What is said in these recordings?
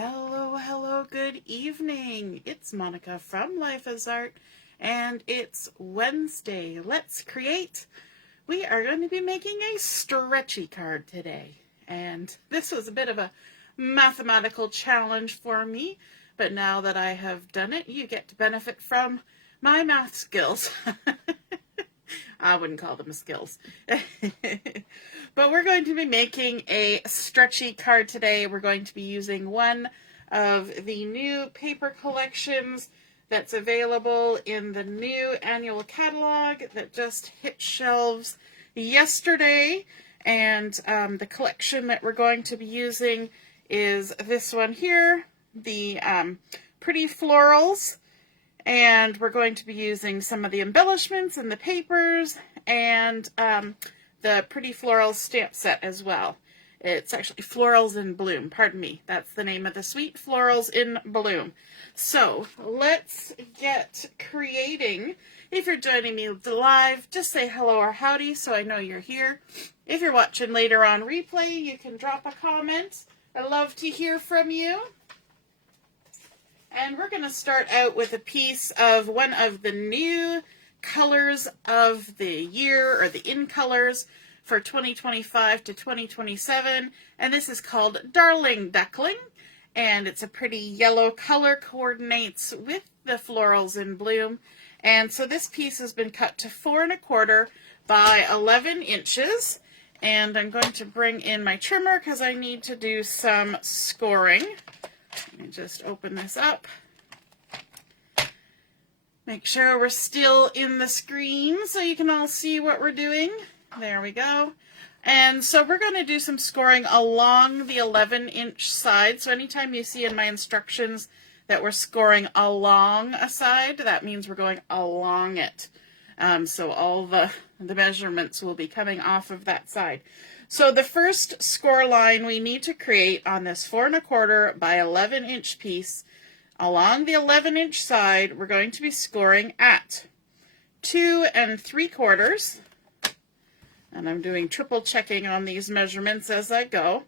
Hello, hello, good evening. It's Monica from Life as Art, and it's Wednesday. Let's create. We are going to be making a stretchy card today, and this was a bit of a mathematical challenge for me, but now that I have done it, you get to benefit from my math skills. I wouldn't call them skills. But we're going to be making a stretchy card today. We're going to be using one of the new paper collections that's available in the new annual catalog that just hit shelves yesterday. And the collection that we're going to be using is this one here, the Pretty Florals. And we're going to be using some of the embellishments and the papers and the Pretty Florals stamp set as well. It's actually Florals in Bloom, pardon me. That's the name of the suite, Florals in Bloom. So let's get creating. If you're joining me live, just say hello or howdy so I know you're here. If you're watching later on replay, you can drop a comment. I love to hear from you. And we're going to start out with a piece of one of the new colors of the year, or the in colors for 2025 to 2027. And this is called Darling Duckling. And it's a pretty yellow color, coordinates with the Florals in Bloom. And so this piece has been cut to 4 1/4 by 11 inches. And I'm going to bring in my trimmer because I need to do some scoring. Let me just open this up. Make sure we're still in the screen so you can all see what we're doing. There we go. And so we're going to do some scoring along the 11-inch side. So anytime you see in my instructions that we're scoring along a side, that means we're going along it. So all the measurements will be coming off of that side. So the first score line we need to create on this 4 1/4 by 11-inch piece, along the 11-inch side, we're going to be scoring at 2 3/4. And I'm doing triple checking on these measurements as I go.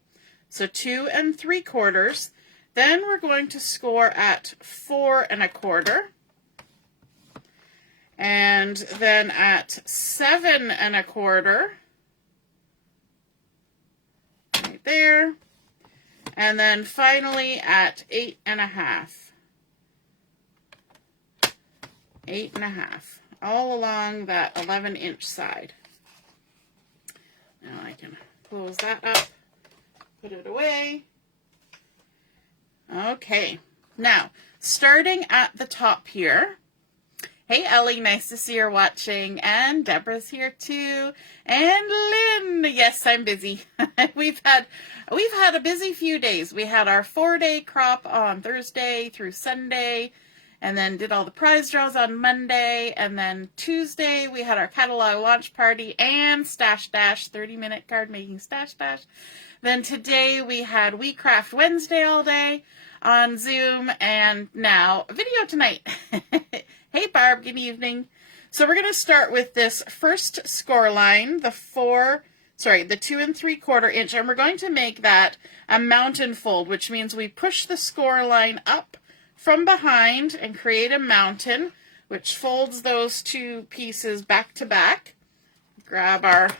So 2 3/4. Then we're going to score at 4 1/4. And then at 7 1/4. Right there. And then finally at 8 1/2. 8 1/2. All along that 11-inch side. Now I can close that up, put it away. Okay, now starting at the top here. Hey Ellie, nice to see you're watching, and Deborah's here too, and Lynn. Yes, I'm busy. We've had a busy few days. We had our 4-day crop on Thursday through Sunday, and then did all the prize draws on Monday, and then Tuesday we had our catalog launch party and Stash Dash, 30-minute card making Stash Dash. Then today we had We Craft Wednesday all day on Zoom, and now video tonight. Hey Barb, good evening. So we're going to start with this first score line, the 2 3/4 inch, and we're going to make that a mountain fold, which means we push the score line up from behind and create a mountain, which folds those two pieces back to back. Grab our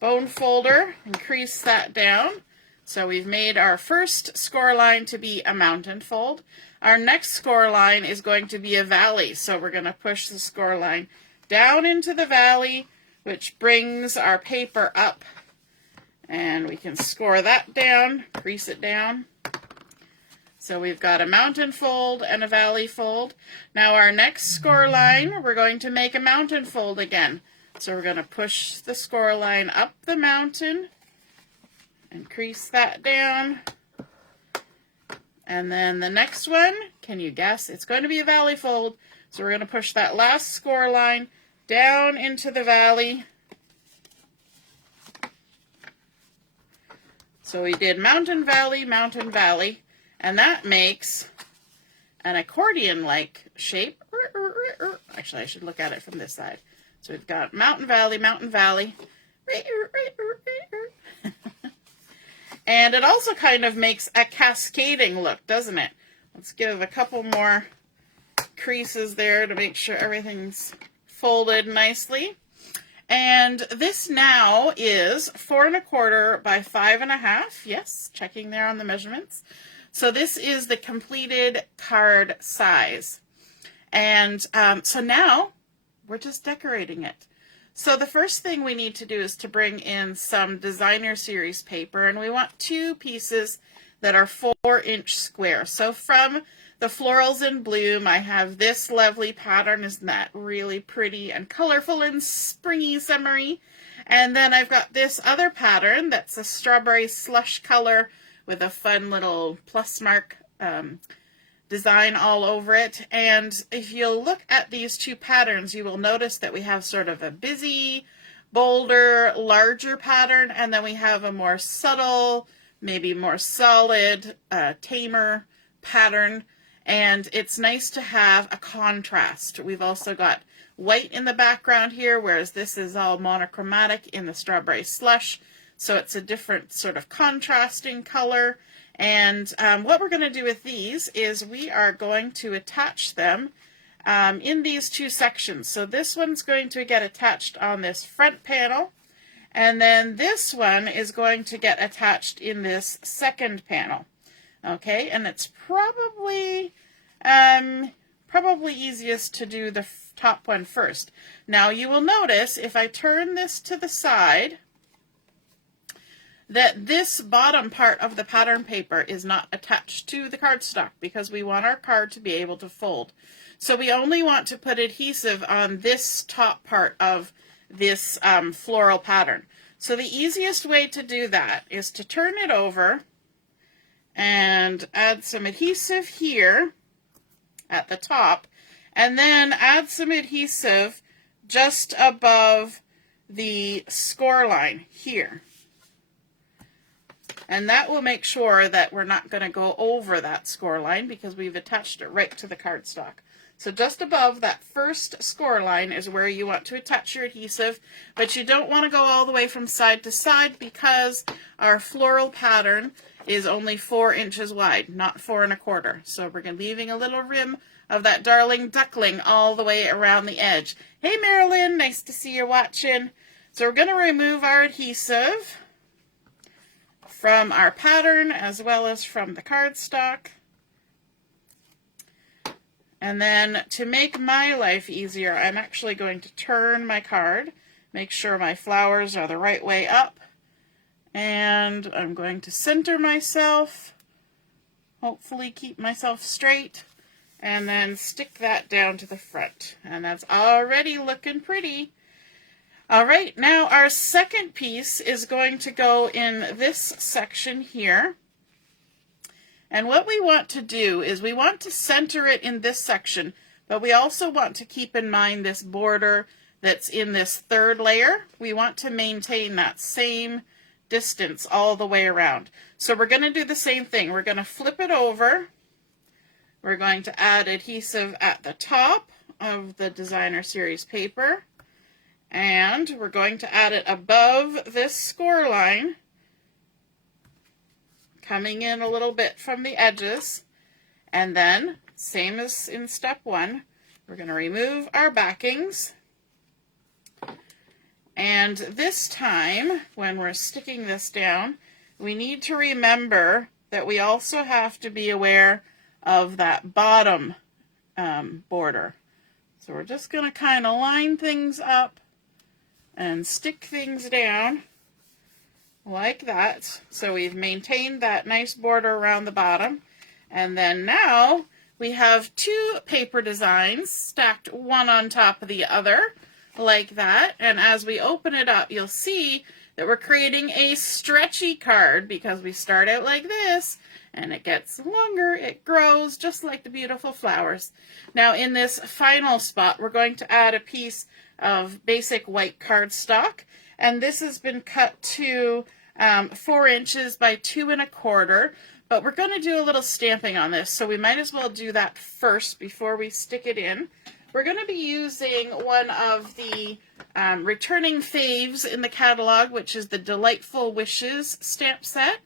bone folder and crease that down. So we've made our first score line to be a mountain fold. Our next score line is going to be a valley. So we're going to push the score line down into the valley, which brings our paper up. And we can score that down, crease it down. So we've got a mountain fold and a valley fold. Now our next score line, we're going to make a mountain fold again. So we're going to push the score line up the mountain and crease that down. And then the next one, can you guess? It's going to be a valley fold. So we're going to push that last score line down into the valley. So we did mountain, valley, and that makes an accordion-like shape. Actually, I should look at it from this side. So we've got mountain, valley. And it also kind of makes a cascading look, doesn't it? Let's give a couple more creases there to make sure everything's folded nicely. And this now is 4 1/4 by 5 1/2. Yes, checking there on the measurements. So this is the completed card size. And so now we're just decorating it. So the first thing we need to do is to bring in some designer series paper, and we want 2 pieces that are 4-inch square. So from the Florals in Bloom, I have this lovely pattern. Isn't that really pretty and colorful and springy, summery? And then I've got this other pattern that's a strawberry slush color with a fun little plus mark design all over it. And if you'll look at these 2 patterns, you will notice that we have sort of a busy, bolder, larger pattern, and then we have a more subtle, maybe more solid, tamer pattern. And it's nice to have a contrast. We've also got white in the background here, whereas this is all monochromatic in the strawberry slush. So it's a different sort of contrasting color. And what we're going to do with these is we are going to attach them in these 2 sections. So this one's going to get attached on this front panel, and then this one is going to get attached in this second panel. Okay, and it's probably easiest to do the top one first. Now you will notice if I turn this to the side, that this bottom part of the pattern paper is not attached to the cardstock because we want our card to be able to fold. So we only want to put adhesive on this top part of this floral pattern. So the easiest way to do that is to turn it over and add some adhesive here at the top, and then add some adhesive just above the score line here. And that will make sure that we're not going to go over that score line because we've attached it right to the cardstock. So just above that first score line is where you want to attach your adhesive, but you don't want to go all the way from side to side because our floral pattern is only 4 inches wide, not 4 1/4. So we're going to be leaving a little rim of that darling duckling all the way around the edge. Hey Marilyn, nice to see you watching. So we're going to remove our adhesive from our pattern as well as from the cardstock. And then to make my life easier, I'm actually going to turn my card, make sure my flowers are the right way up, and I'm going to center myself, hopefully keep myself straight, and then stick that down to the front. And that's already looking pretty. All right, now our second piece is going to go in this section here. And what we want to do is we want to center it in this section, but we also want to keep in mind this border that's in this third layer. We want to maintain that same distance all the way around. So we're going to do the same thing. We're going to flip it over. We're going to add adhesive at the top of the designer series paper. And we're going to add it above this score line, coming in a little bit from the edges. And then, same as in step 1, we're going to remove our backings. And this time, when we're sticking this down, we need to remember that we also have to be aware of that bottom border. So we're just going to kind of line things up and stick things down like that. So we've maintained that nice border around the bottom. And then now we have 2 paper designs stacked one on top of the other like that. And as we open it up, you'll see that we're creating a stretchy card because we start out like this and it gets longer, it grows just like the beautiful flowers. Now in this final spot, we're going to add a piece of basic white cardstock, and this has been cut to 4 inches by 2 1/4, but we're going to do a little stamping on this, so we might as well do that first before we stick it in. We're going to be using one of the returning faves in the catalog, which is the Delightful Wishes stamp set,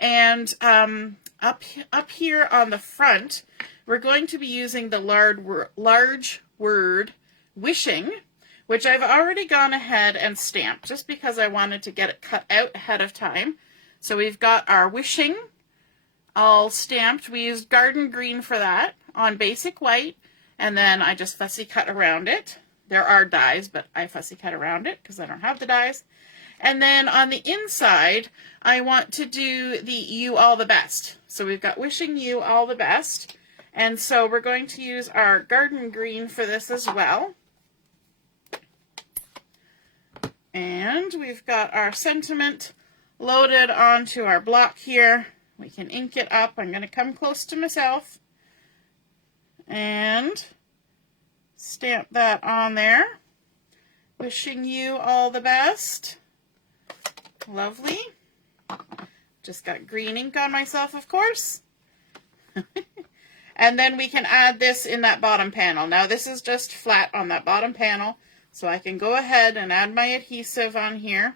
And up here on the front, we're going to be using the large word wishing, which I've already gone ahead and stamped just because I wanted to get it cut out ahead of time. So we've got our wishing all stamped. We used garden green for that on basic white, and then I just fussy cut around it. There are dies, but I fussy cut around it because I don't have the dies. And then on the inside, I want to do the you all the best. So we've got wishing you all the best. And so we're going to use our garden green for this as well. And we've got our sentiment loaded onto our block here. We can ink it up. I'm going to come close to myself and stamp that on there. Wishing you all the best. Lovely. Just got green ink on myself, of course. And then we can add this in that bottom panel. Now this is just flat on that bottom panel, so I can go ahead and add my adhesive on here.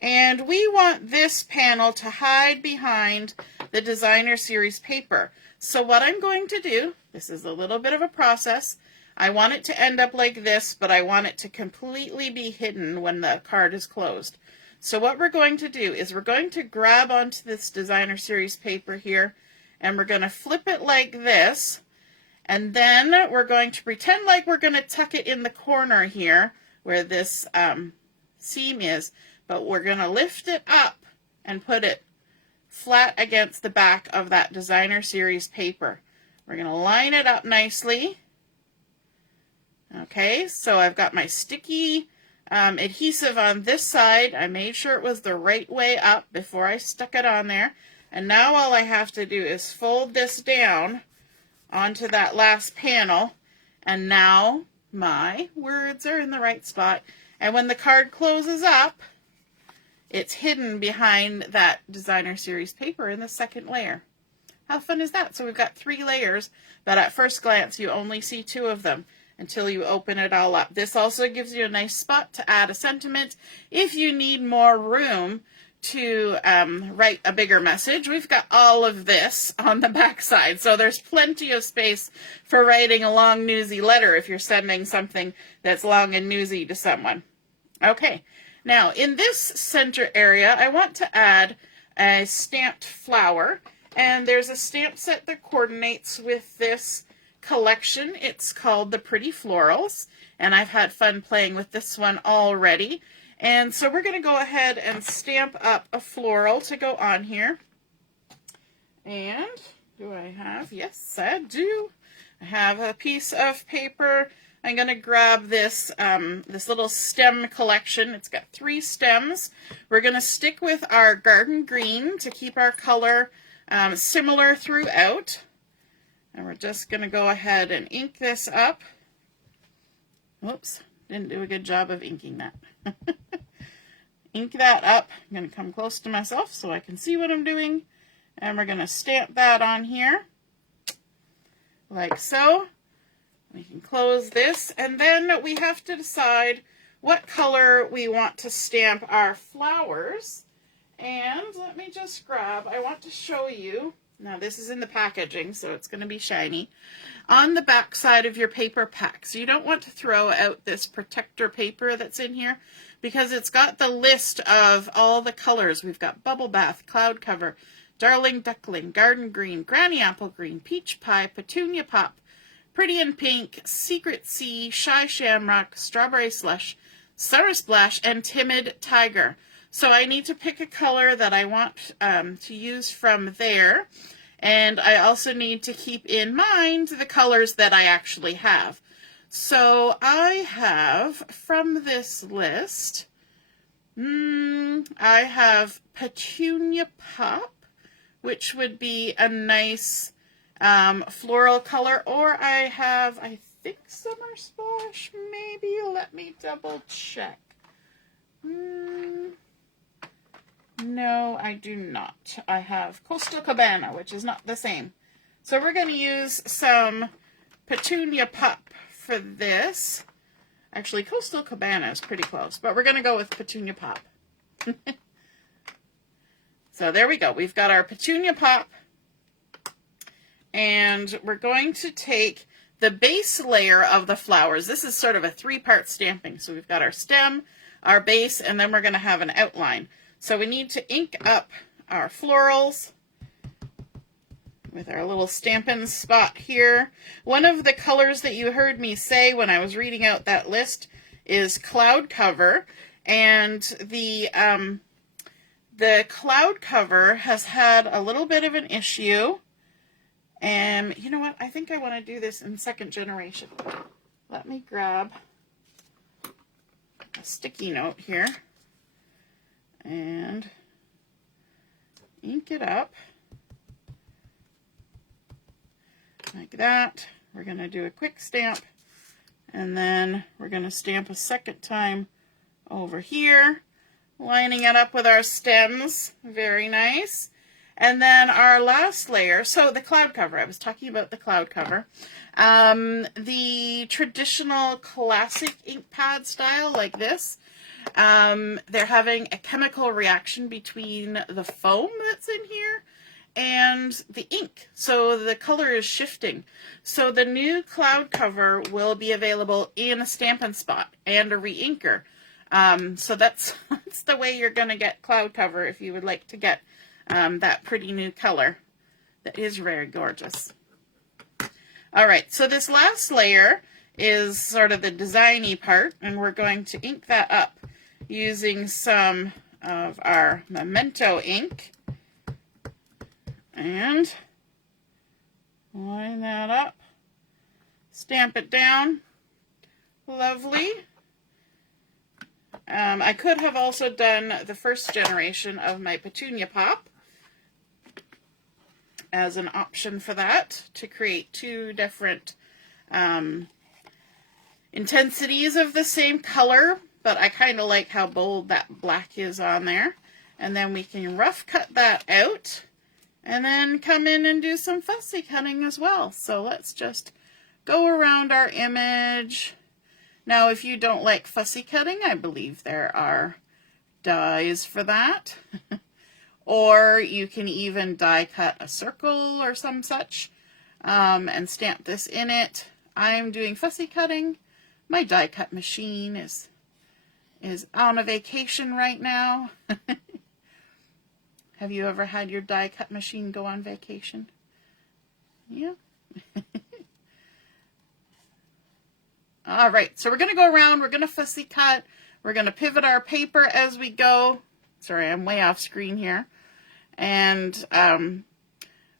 And we want this panel to hide behind the designer series paper. So what I'm going to do, this is a little bit of a process. I want it to end up like this, but I want it to completely be hidden when the card is closed. So what we're going to do is we're going to grab onto this designer series paper here, and we're going to flip it like this, and then we're going to pretend like we're going to tuck it in the corner here where this seam is, but we're going to lift it up and put it flat against the back of that designer series paper. We're going to line it up nicely. Okay, so I've got my sticky adhesive on this side. I made sure it was the right way up before I stuck it on there. And now all I have to do is fold this down onto that last panel. And now my words are in the right spot. And when the card closes up, it's hidden behind that designer series paper in the second layer. How fun is that? So we've got 3 layers, but at first glance you only see 2 of them until you open it all up. This also gives you a nice spot to add a sentiment if you need more room to write a bigger message. We've got all of this on the back side, so there's plenty of space for writing a long newsy letter if you're sending something that's long and newsy to someone. Okay, now in this center area I want to add a stamped flower, and there's a stamp set that coordinates with this collection. It's called the Pretty Florals, and I've had fun playing with this one already. And so we're going to go ahead and stamp up a floral to go on here. And do I have? Yes, I do. I have a piece of paper. I'm going to grab this this little stem collection. It's got 3 stems. We're going to stick with our garden green to keep our color similar throughout. And we're just going to go ahead and ink this up. Whoops, didn't do a good job of inking that. Ink that up. I'm going to come close to myself so I can see what I'm doing. And we're going to stamp that on here, like so. We can close this, and then we have to decide what color we want to stamp our flowers. And let me just grab, I want to show you. Now this is in the packaging, so it's going to be shiny. On the back side of your paper pack. So you don't want to throw out this protector paper that's in here, because it's got the list of all the colors. We've got Bubble Bath, Cloud Cover, Darling Duckling, Garden Green, Granny Apple Green, Peach Pie, Petunia Pop, Pretty in Pink, Secret Sea, Shy Shamrock, Strawberry Slush, Summer Splash, and Timid Tiger. So I need to pick a color that I want to use from there. And I also need to keep in mind the colors that I actually have. So I have, from this list, I have Petunia Pop, which would be a nice floral color, or I have, I think, Summer Splash, maybe. Let me double check. No, I do not. I have Coastal Cabana, which is not the same. So we're going to use some Petunia Pop for this. Actually, Coastal Cabana is pretty close, but we're going to go with Petunia Pop. So there we go. We've got our Petunia Pop, and we're going to take the base layer of the flowers. This is sort of a three-part stamping. So we've got our stem, our base, and then we're going to have an outline. So we need to ink up our florals with our little Stampin' spot here. One of the colors that you heard me say when I was reading out that list is Cloud Cover, and the Cloud Cover has had a little bit of an issue. And you know what? I think I want to do this in second generation. Let me grab a sticky note here and ink it up like that. We're going to do a quick stamp, and then we're going to stamp a second time over here, lining it up with our stems. Very nice. And then our last layer, so the cloud cover, I was talking about the cloud cover. The traditional classic ink pad style like this, they're having a chemical reaction between the foam that's in here and the ink. So the color is shifting. So the new cloud cover will be available in a Stampin' Spot and a re-inker. So that's the way you're going to get cloud cover if you would like to get that pretty new color that is very gorgeous. All right, so this last layer is sort of the designy part, and we're going to ink that up using some of our Memento ink and line that up, stamp it down. Lovely. I could have also done the first generation of my Petunia Pop as an option for that, to create two different intensities of the same color, but I kind of like how bold that black is on there. And then we can rough cut that out and then come in and do some fussy cutting as well. So let's just go around our image. Now, if you don't like fussy cutting, I believe there are dies for that. Or you can even die cut a circle or some such and stamp this in it. I'm doing fussy cutting. My die cut machine is on a vacation right now. Have you ever had your die cut machine go on vacation? Yeah. All right, so we're going to go around, we're going to fussy cut, we're going to pivot our paper as we go. Sorry, I'm way off screen here. And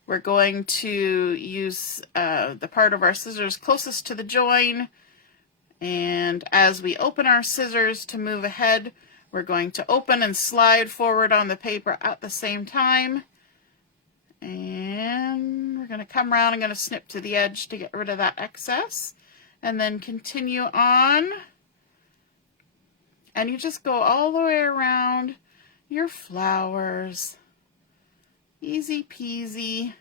we're going to use the part of our scissors closest to the join. And as we open our scissors to move ahead, we're going to open and slide forward on the paper at the same time. And we're going to come around, I'm going to snip to the edge to get rid of that excess. And then continue on. And you just go all the way around your flowers. Easy peasy.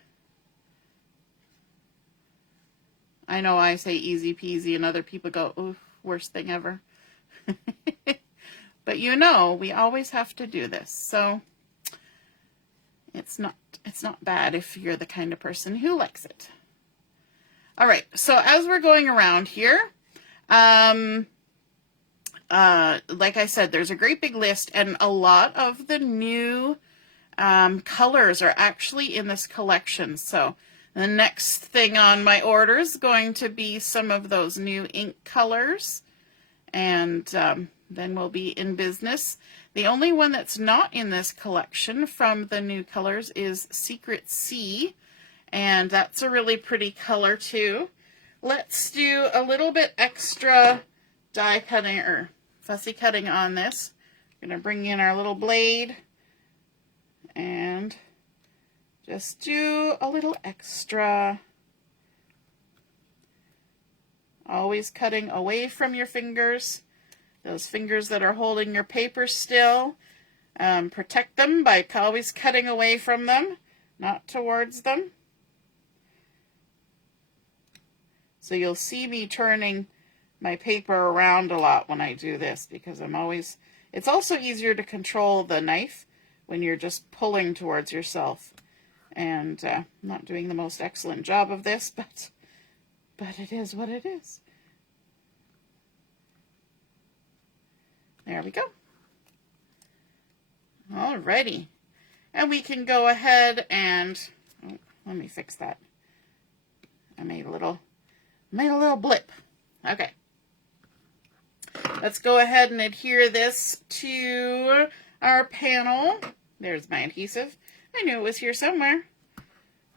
I know I say easy peasy and other people go, ooh, worst thing ever. But you know, we always have to do this. So it's not bad if you're the kind of person who likes it. All right, so as we're going around here, like I said, there's a great big list, and a lot of the new colors are actually in this collection. So the next thing on my order is going to be some of those new ink colors, and then we'll be in business. The only one that's not in this collection from the new colors is Secret Sea. And that's a really pretty color too. Let's do a little bit extra die cutting or fussy cutting on this. We're going to bring in our little blade and just do a little extra. Always cutting away from your fingers. Those fingers that are holding your paper still. Protect them by always cutting away from them, not towards them. So you'll see me turning my paper around a lot when I do this, because it's also easier to control the knife when you're just pulling towards yourself. And not doing the most excellent job of this, but it is what it is. There we go. Alrighty. And we can go ahead and, oh, let me fix that. I made a little blip. Okay. Let's go ahead and adhere this to our panel. There's my adhesive. I knew it was here somewhere.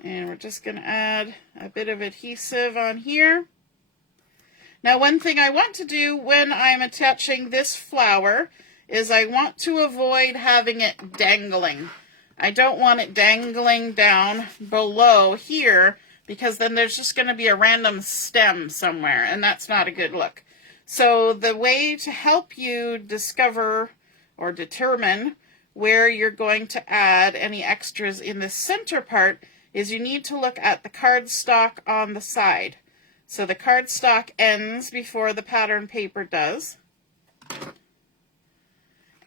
And we're just going to add a bit of adhesive on here. Now, one thing I want to do when I'm attaching this flower is I want to avoid having it dangling. I don't want it dangling down below here, because then there's just going to be a random stem somewhere, and that's not a good look. So the way to help you discover or determine where you're going to add any extras in the center part is you need to look at the cardstock on the side. So the cardstock ends before the pattern paper does.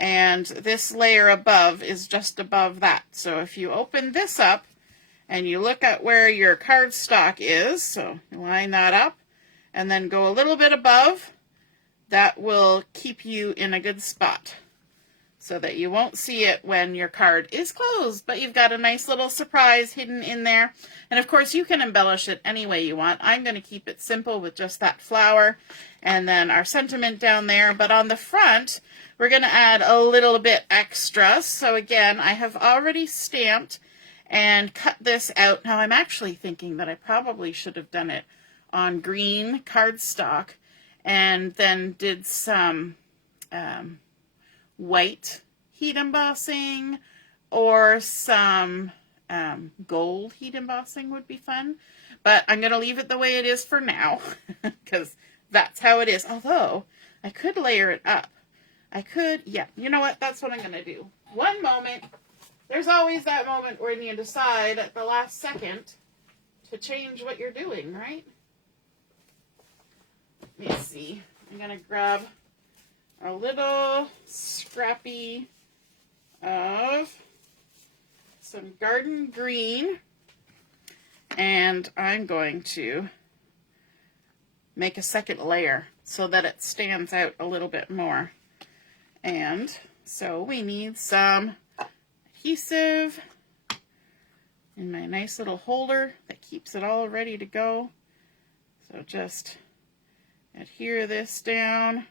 And this layer above is just above that. So if you open this up and you look at where your cardstock is, so line that up and then go a little bit above, that will keep you in a good spot so that you won't see it when your card is closed, but you've got a nice little surprise hidden in there. And of course you can embellish it any way you want. I'm going to keep it simple with just that flower and then our sentiment down there. But on the front, we're going to add a little bit extra. So again, I have already stamped and cut this out. Now I'm actually thinking that I probably should have done it on green cardstock and then did some white heat embossing or some gold heat embossing would be fun. But I'm going to leave it the way it is for now because that's how it is. Although I could layer it up. I could, yeah, you know what? That's what I'm going to do. One moment. There's always that moment when you decide at the last second to change what you're doing, right? Let me see. I'm going to grab a little scrappy of some garden green, and I'm going to make a second layer so that it stands out a little bit more. And so we need some adhesive in my nice little holder that keeps it all ready to go. So just adhere this down.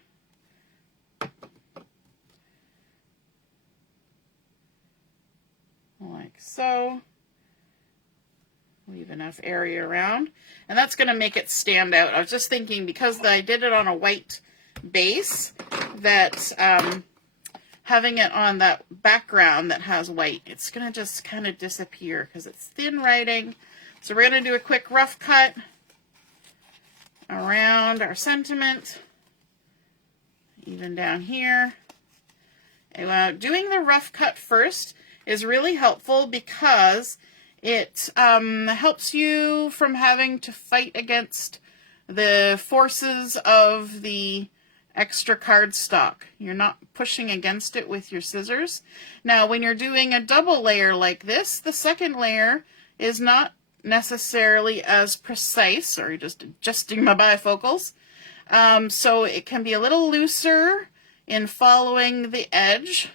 Like so. Leave enough area around. And that's going to make it stand out. I was just thinking because I did it on a white base that having it on that background that has white, it's going to just kind of disappear because it's thin writing. So we're going to do a quick rough cut around our sentiment, even down here. And doing the rough cut first is really helpful because it helps you from having to fight against the forces of the extra cardstock. You're not pushing against it with your scissors. Now, when you're doing a double layer like this, the second layer is not necessarily as precise. Sorry, just adjusting my bifocals. So it can be a little looser in following the edge.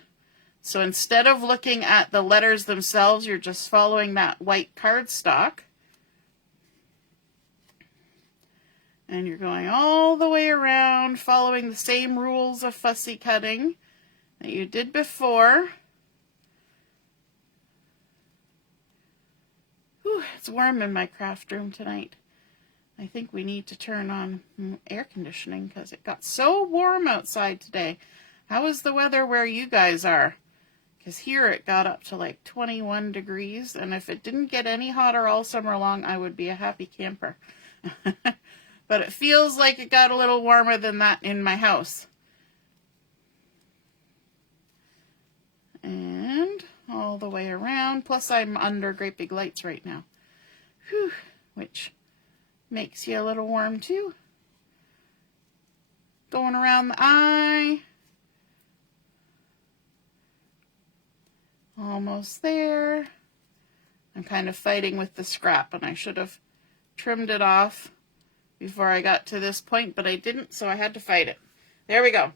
So instead of looking at the letters themselves, you're just following that white cardstock. And you're going all the way around, following the same rules of fussy cutting that you did before. Whew, it's warm in my craft room tonight. I think we need to turn on air conditioning because it got so warm outside today. How is the weather where you guys are? Because here it got up to like 21 degrees, and if it didn't get any hotter all summer long, I would be a happy camper. But it feels like it got a little warmer than that in my house. And all the way around, plus I'm under great big lights right now. Whew, which makes you a little warm too. Going around the eye. Almost there. I'm kind of fighting with the scrap, and I should have trimmed it off before I got to this point, but I didn't, so I had to fight it. There we go.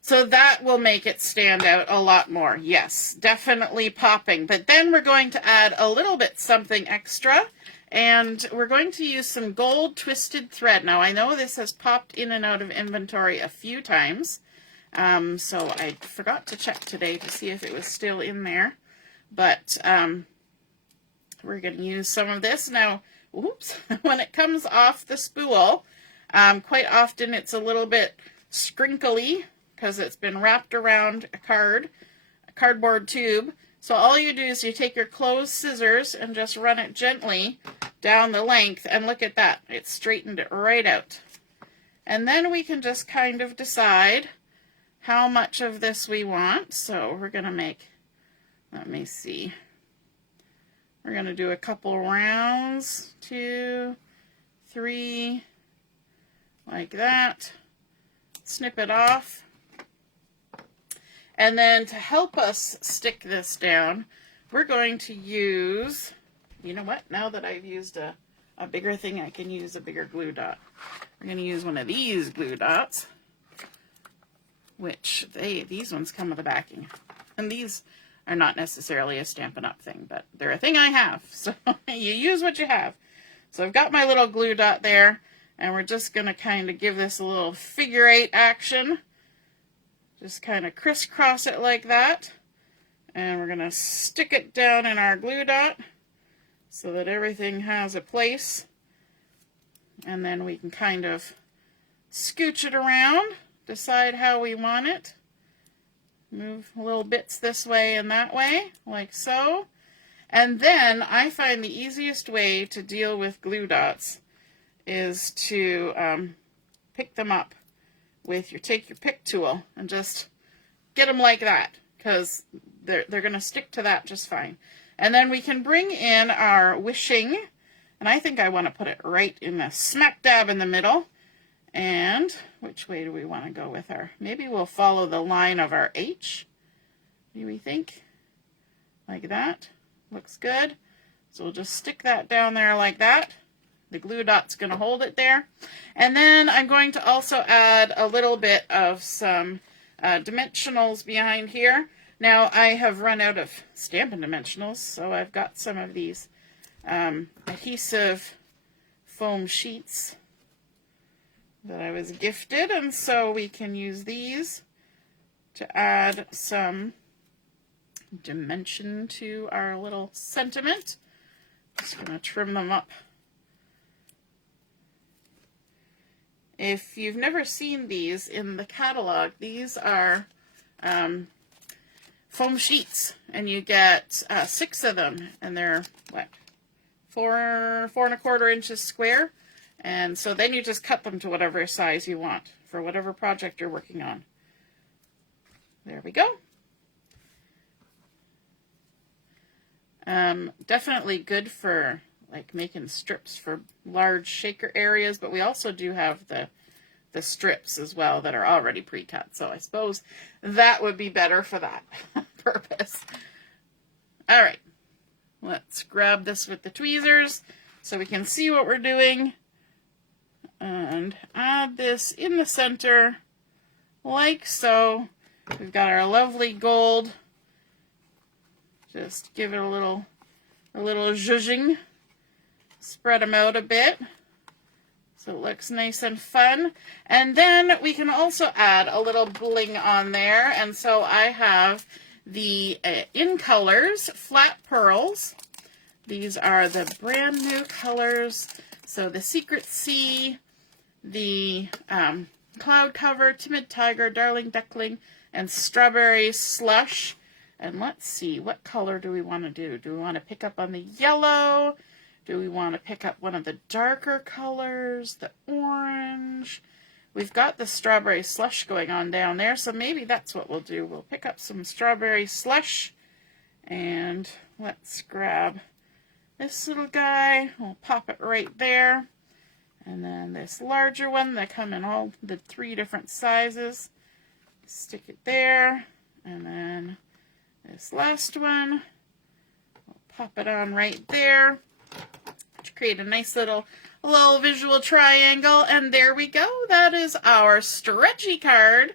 So that will make it stand out a lot more. Yes, definitely popping. But then we're going to add a little bit something extra, and we're going to use some gold twisted thread. Now, I know this has popped in and out of inventory a few times, so I forgot to check today to see if it was still in there. But we're going to use some of this. Now, oops, when it comes off the spool, quite often it's a little bit scrinkly because it's been wrapped around a cardboard tube. So all you do is you take your closed scissors and just run it gently down the length, and look at that. It straightened it right out. And then we can just kind of decide how much of this we want. So we're going to make, let me see. We're going to do a couple rounds, 2, 3, like that. Snip it off. And then to help us stick this down, we're going to use, you know what, now that I've used a bigger thing, I can use a bigger glue dot. We're going to use one of these glue dots, which these ones come with a backing. And these are not necessarily a Stampin' Up! Thing, but they're a thing I have. So you use what you have. So I've got my little glue dot there, and we're just going to kind of give this a little figure 8 action. Just kind of crisscross it like that. And we're going to stick it down in our glue dot so that everything has a place. And then we can kind of scooch it around, decide how we want it. Move little bits this way and that way, like so. And then I find the easiest way to deal with glue dots is to pick them up with take your pick tool and just get them like that, because they're going to stick to that just fine. And then we can bring in our wishing, and I think I want to put it right in the smack dab in the middle. And which way do we want to go with our, maybe we'll follow the line of our H. Do we think? Like that. Looks good. So we'll just stick that down there like that. The glue dot's going to hold it there. And then I'm going to also add a little bit of some dimensionals behind here. Now I have run out of Stampin' Dimensionals, so I've got some of these adhesive foam sheets that I was gifted, and so we can use these to add some dimension to our little sentiment. Just going to trim them up. If you've never seen these in the catalog, these are foam sheets, and you get 6 of them, and they're what, 4.25 inches square. And so then you just cut them to whatever size you want for whatever project you're working on. There we go. Definitely good for like making strips for large shaker areas, but we also do have the strips as well that are already pre-cut. So I suppose that would be better for that purpose. All right, let's grab this with the tweezers so we can see what we're doing. And add this in the center like so. We've got our lovely gold. Just give it a little zhuzhing. Spread them out a bit so it looks nice and fun. And then we can also add a little bling on there. And so I have the In Colors flat pearls. These are the brand new colors. So the Secret Sea, the Cloud Cover, Timid Tiger, Darling Duckling, and Strawberry Slush. And let's see, what color do we want to do? Do we want to pick up on the yellow? Do we want to pick up one of the darker colors, the orange? We've got the Strawberry Slush going on down there, so maybe that's what we'll do. We'll pick up some Strawberry Slush, and let's grab this little guy. We'll pop it right there. And then this larger one, they come in all the 3 different sizes. Stick it there. And then this last one. We'll pop it on right there to create a nice little visual triangle. And there we go. That is our stretchy card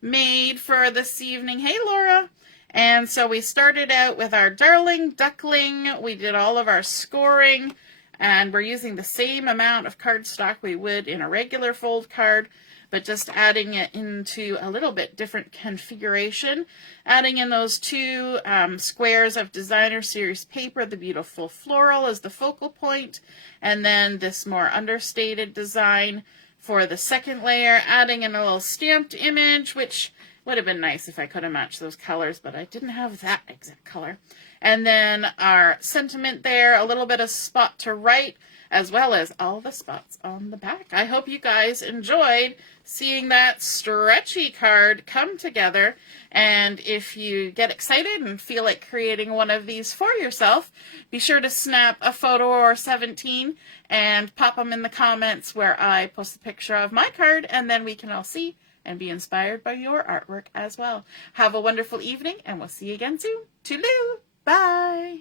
made for this evening. Hey, Laura. And so we started out with our darling duckling. We did all of our scoring, and we're using the same amount of cardstock we would in a regular fold card, but just adding it into a little bit different configuration. Adding in those two squares of designer series paper, the beautiful floral as the focal point, and then this more understated design for the second layer. Adding in a little stamped image, which would have been nice if I could have matched those colors, but I didn't have that exact color. And then our sentiment there, a little bit of spot to write, as well as all the spots on the back. I hope you guys enjoyed seeing that stretchy card come together. And if you get excited and feel like creating one of these for yourself, be sure to snap a photo or 17 and pop them in the comments where I post a picture of my card, and then we can all see and be inspired by your artwork as well. Have a wonderful evening, and we'll see you again soon. Toodaloo! Bye!